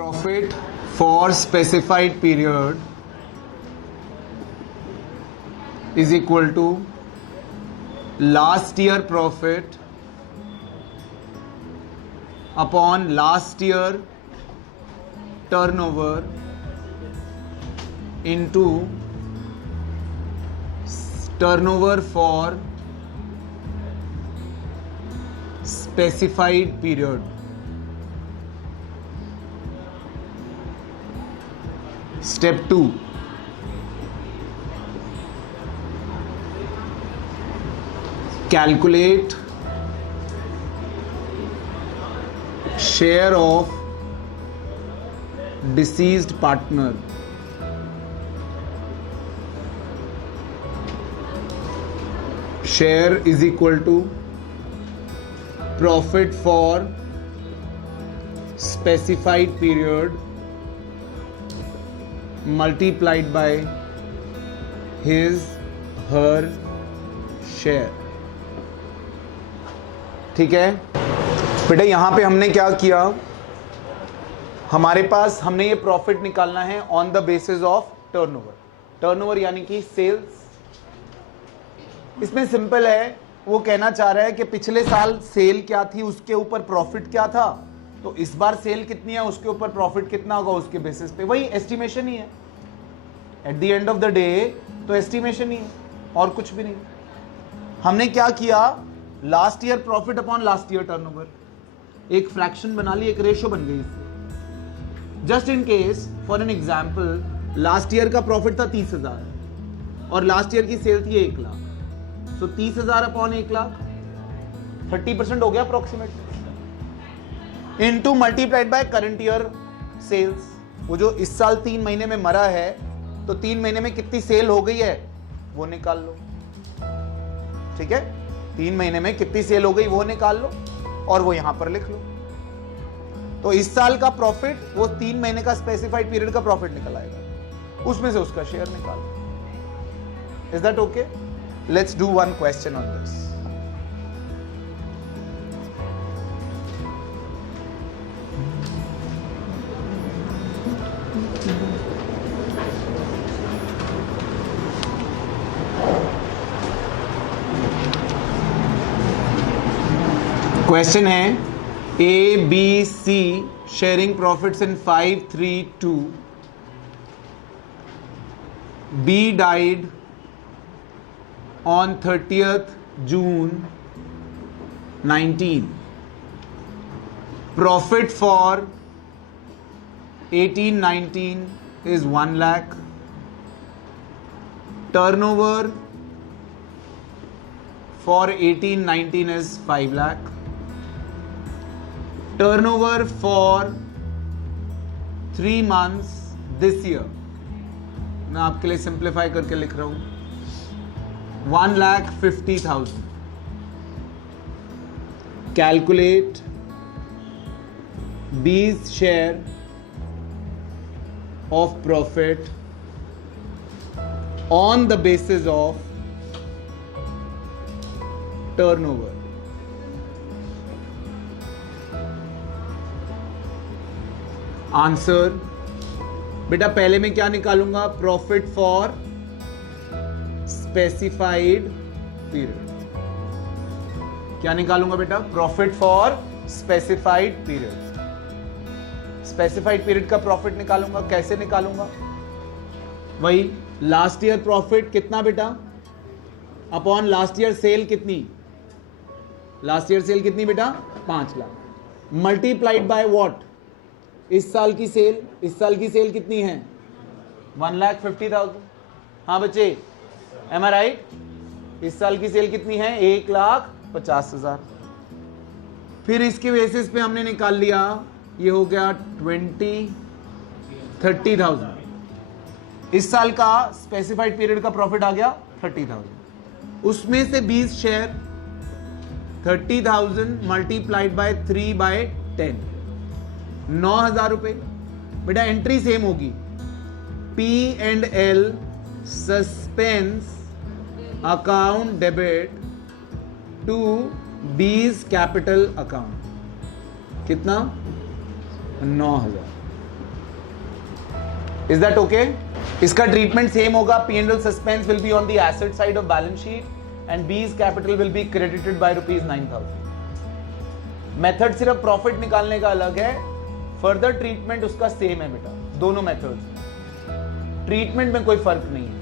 profit for specified period is equal to last year profit upon last year turnover into turnover for specified period. Step 2. Calculate share of deceased partner. Share is equal to profit for specified period multiplied by his her share. ठीक है बेटा, यहां पे हमने क्या किया, हमारे पास हमने ये प्रॉफिट निकालना है on the basis of turnover. Turnover यानी कि सेल्स. इसमें सिंपल है, वो कहना चाह रहा है कि पिछले साल सेल क्या थी, उसके ऊपर प्रॉफिट क्या था, तो इस बार सेल कितनी है, उसके ऊपर प्रॉफिट कितना होगा, उसके बेसिस पे. वही एस्टिमेशन ही है. At the end of the day तो एस्टिमेशन ही है और कुछ भी नहीं. हमने क्या किया, last year profit upon last year turnover, एक फ्रैक्शन बना ली, एक रेशो बन गई इससे. Just in case for an example, last year का प्रॉफिट था 30,000 और लास्ट ईयर की सेल थी 1 लाख. तो 30,000 अपॉन 1 लाख 30% हो गया approximately, into multiplied by current year sales. वो जो इस साल 3 महीने में मरा है, तो 3 महीने में कितनी सेल हो गई है वो निकाल लो. ठीक है, 3 महीने में कितनी सेल हो गई वो निकाल लो और वो यहां पर लिख लो. तो इस साल का प्रॉफिट वो 3 महीने का स्पेसिफाइड पीरियड का प्रॉफिट निकल आएगा, उसमें से उसका शेयर निकालो. Is that okay? Let's do one question on this. Question है, A, B, C sharing profits in 5, 3, 2. B died on 30th June 19. Profit for 18-19 is 1 lakh. Turnover for 18-19 is 5 lakh. Turnover for 3 months this year, मैं आपके लिए simplify करके लिख रहा हूं, 1,50,000. Calculate B's share of profit on the basis of turnover. Answer बेटा, पहले मैं क्या निकालूंगा, प्रॉफिट फॉर स्पेसिफाइड पीरियड. क्या निकालूंगा बेटा, profit for specified period. Specified period का प्रॉफिट निकालूंगा. कैसे निकालूंगा, वही लास्ट ईयर प्रॉफिट कितना बेटा, अपॉन लास्ट ईयर सेल कितनी, लास्ट ईयर सेल कितनी बेटा 5 लाख, मल्टीप्लाइड बाय व्हाट, इस साल की सेल. इस साल की सेल कितनी है 1,50,000. हाँ बच्चे, एम आई राइट? इस साल की सेल कितनी है 1,50,000. फिर इसके बेसिस पे हमने निकाल लिया, ये हो गया 30,000. इस साल का स्पेसिफाइड पीरियड का प्रॉफिट आ गया 30,000. उसमें से 20 शेयर 30,000 मल्टीप्लाइड बाय 3/10, 9,000 रुपए. बेटा एंट्री सेम होगी, P&L suspense account debit to B's capital account. कितना 9,000. Is that okay? इसका ट्रीटमेंट सेम होगा, P&L suspense will be on the asset side of balance sheet and B's capital will be credited by ₹9,000। Method सिर्फ profit निकालने का अलग है, further treatment उसका same है बेटा, दोनों मेथड्स। ट्रीटमेंट में कोई फर्क नहीं है।